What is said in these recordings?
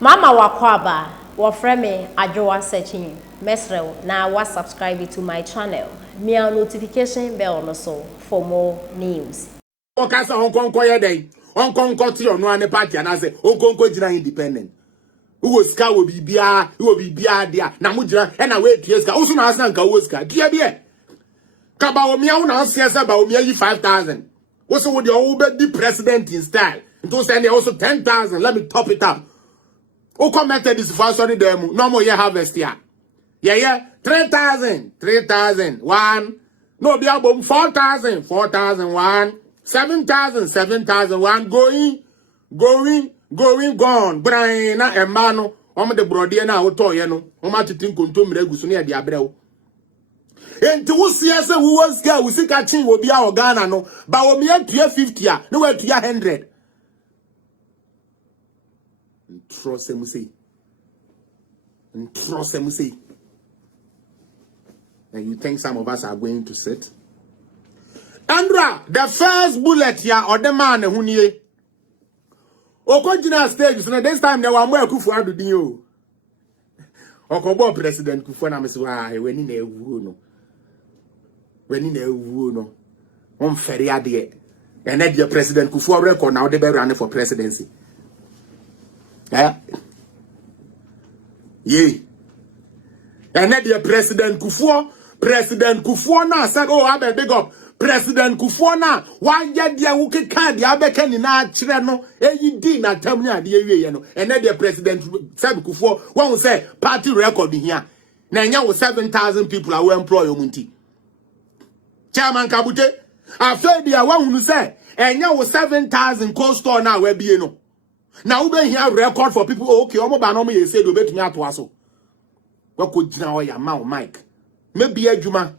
Mama wakwaba, wafreme ajowa searching. Mesrel, now was subscribe to my channel. Me a notification bell also for more news. Okasa onkonko ye den. Onkonko ti onu ane party na say onkonko jina independent. Uwo ska wo bibia dia. Na mu jira e na we tue ska. Usu na asa nka wo ska. Dia bie. Ka ba omia wo na ase ba omia yi 5,000. Usu wo de o be the president in style. Nto say ne also 10,000. Let me top it up. O commented this for sorry dem. No more ye harvest here. Yeah. 3,000. 1. No be abom 4,000. 1. 7,000. 1 going gone. Brain na emano. Omo de brody na oto ye no. Omo titin kontomre agusu na de abrew. Enti wo sia se wo sika wo sika chin wo bia Ghana no. Ba wo me atua 50 a, no atua 100. Trust him say. And you think some of us are going to sit? Andra, the first bullet here or the man who near Okojina stage, so this time there were more Kufuor do you. Okobo President Kufuor na meswa when in a wuno. When in a wuno. On feria de. And then the President Kufuor record now they be running for presidency. Yeah. Yay. And then the President Kufuor now said, oh, I beg up. President Kufuor na wan ye dia wo keka dia beka ni na kire no eyidi na tam ni ade ewie no ene the President Sam Kufuor wan say party record here na nya wo 7,000 people are employ omunti Chairman Kabute afa dia wan hunu say enya wo 7,000 cost store na we bie no na wo be here record for people okay omo ba no mo ye say do betumi ato aso wa ko gina o ya ma o mic maybe adwuma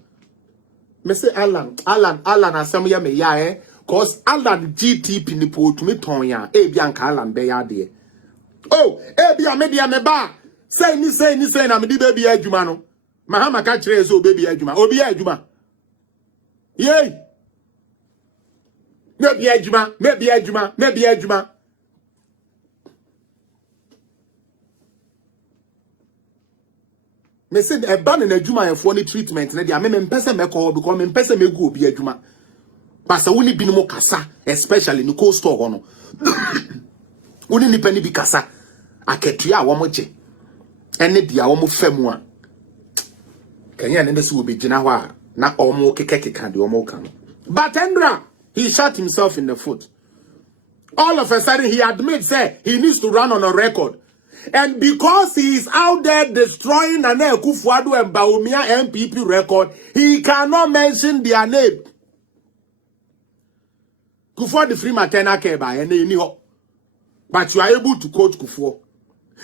me say Alan asem ya me ya cause Alan GTP ni po to me ton ya e bia nka Alan be ya de oh e bia me dia me ba say ni na me di baby adwuma no mahama ka kire so baby adwuma obi adwuma yey me bia adwuma me said a ban in a juma for any treatment na dia me mpese me call because me mpese me go obi adwuma pasa woni bi no kasa especially no cold store hono woni nipa ni bi kasa aketua a wo mo che ene dia wo mo famu a kanya ne se wo be gina ho a na omo kekeka de omo kan but Endra he shot himself in the foot. All of a sudden he admits say he needs to run on a record. And because he is out there destroying Nana Akufo-Addo and Bawumia MPP record, he cannot mention their name. Kufuor the free maternal care by any but you are able to quote Kufuor.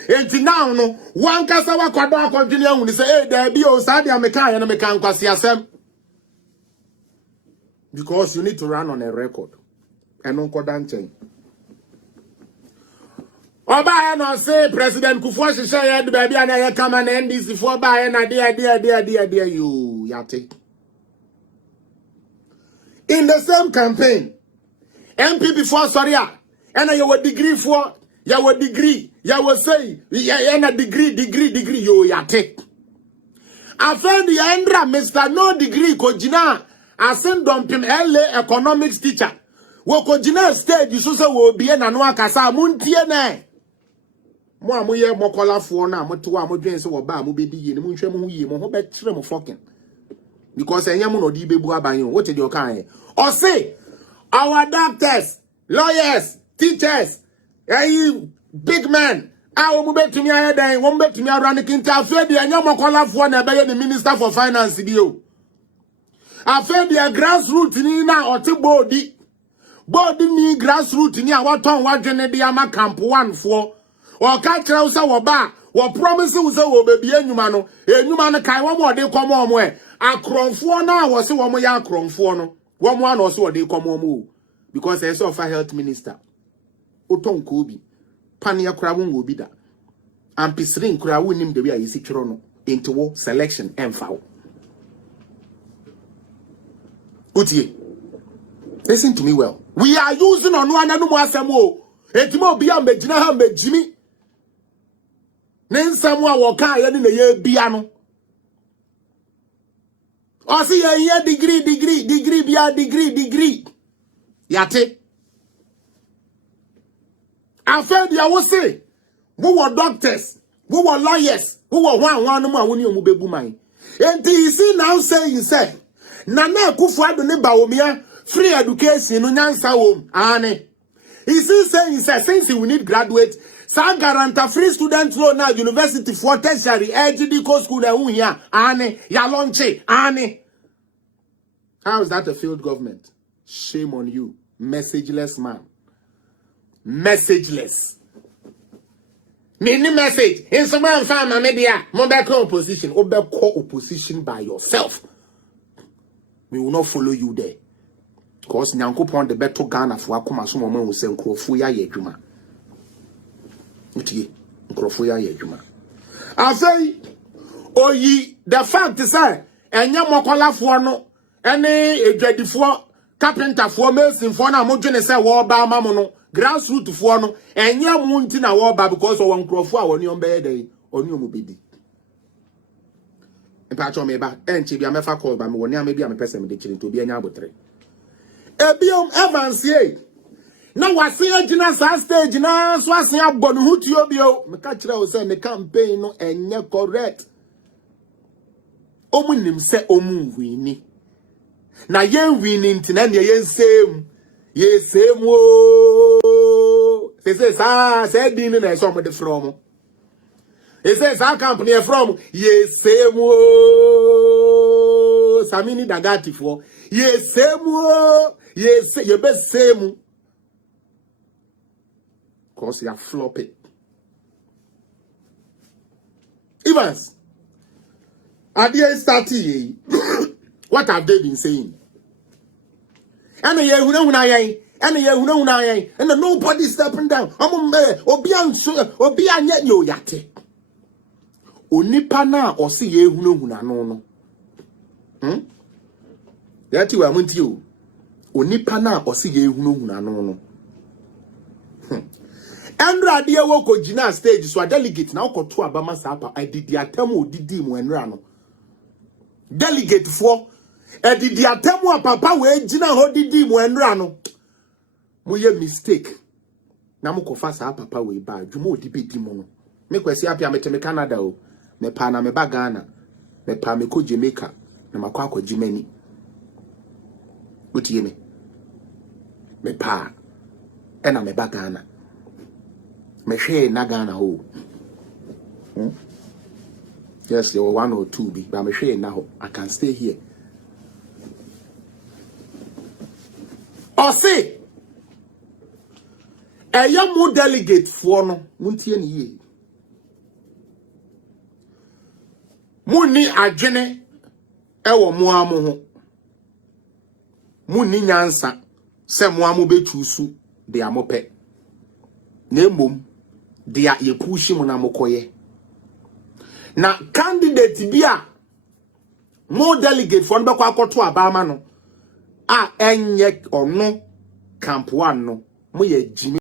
And now no one kasawa kwado continue when say hey there be o sadi ameka and ameka nkwasi asem because you need to run on a record and on kodanchen. Oba no say President Kufuor share the baby and I come and NDC for buy and dear you yate. In the same campaign, MPP for sorry, and you were degree for your degree, you will say and a degree you yate. I found the Endra Mr. No degree kojina I send on him LA economics teacher. Wo kojina stage you so will be an anwa kasa muntie na. Mo amoye mokola fo na moto a modwen se wo ba mo bedi yi ni mo nhwe mo hu yi mo ho be kire mo fucking because enya mo no di bebu aban yo what dey okan or say our doctors lawyers teachers big man a wo betumi ayedan wo betumi arane kinta afa de enya mokola fo na be ye the minister for finance bi o afa de grassroots ni na otibodi ni grassroots ni a waton wadwene de ama camp 1 fo or catch us our bar, or promises will be enyuma no, enyuma kai one more day come on where a cron for now was so one ya cron for no, one or so they come on because I saw a health minister. Oton Kobi, Pania Crabun will be that. And Pisrin Crabun him the way I see Chirono into selection and foul. Utie, listen to me well. We are using on one and more. Etimo be a Medina Jimmy. Nensamwa woka ye ni na ye bia no. O si ye degree bia degree. Yate. Afa dia wo say, wo were doctors, wo were lawyers, wo were one no ma woni omu bebu man. Enti you see now saying say, Nana Akufo-Addo ne Bawumia free education no nyansa wom. Ane. He see saying say since we need graduate, sa garanta free student loan na university for tertiary HDD school na hu here. Ane, ya launch ane. How is that a failed government? Shame on you, messageless man. Messageless. Mini message. In some man farm media, mobile opposition. Obey opposition by yourself. We will not follow you there. Because Nyankopon the better Ghana for akoma so mama will say nkrofo ya yedwuma. Utie, nkrofo ya yedwuma. I say, oyi the fact is say enya mokolafo no ene edwadifo carpenter for mason for na modwene say wo ba ma mo no grassroots for no enya mu nti na wo ba because o nkrofo a woni ombe dey oni omubedi. Epacho me ba enche bia mefa call ba me woni am bia me pese me de chiri to bia nya abotre. Ebiom Evans ye. Na wase agina sa stage na so asen abonu hutuo bio. Me ka kire o say me campaign no enye correct. Omunim se omu wini. Na ye wini ntina ne ye nsem. Ye sem o. Se sa din na so mo de from. He says our company from ye same o Samini Dagati for ye same o ye best same cause you are flopping. Evans, idea starting. What have they been saying? And ye and nobody stepping down. Obi anya yo yate. Onipa na osi ye hunahuna no. Yati wa munti o. Onipa na osi ye hunahuna no. Andra dia woko jina stage so a delegate na okoto abama sapa adidi atemu odidi mu enra no. Delegate for adidi atemu apapa we jina ho didi mu enra no. Mo ye mistake. Na mo kofa sa papa we ba adwuma odibedi mo no. Me kwesi apia meteme Canada o. Me pa na me ba Ghana. Me pa me ko Jamaica. Na makwa akwa Jimani. Utie me. Me pa. Ena me ba Ghana. Me hwe na Ghana ho. Yes, there were 1 or 2 big, but me hwe na ho. I can stay here. Or say a young delegate for no muntie ni ye. Muni adwene ewo moamu ho. Muni nyansa se moamu betusu de amope. Na emom de ye pushi mu na mokoye. Na candidate bia mo delegate for no bekwa akoto abama no a enye ono camp 1 no mo ye jimi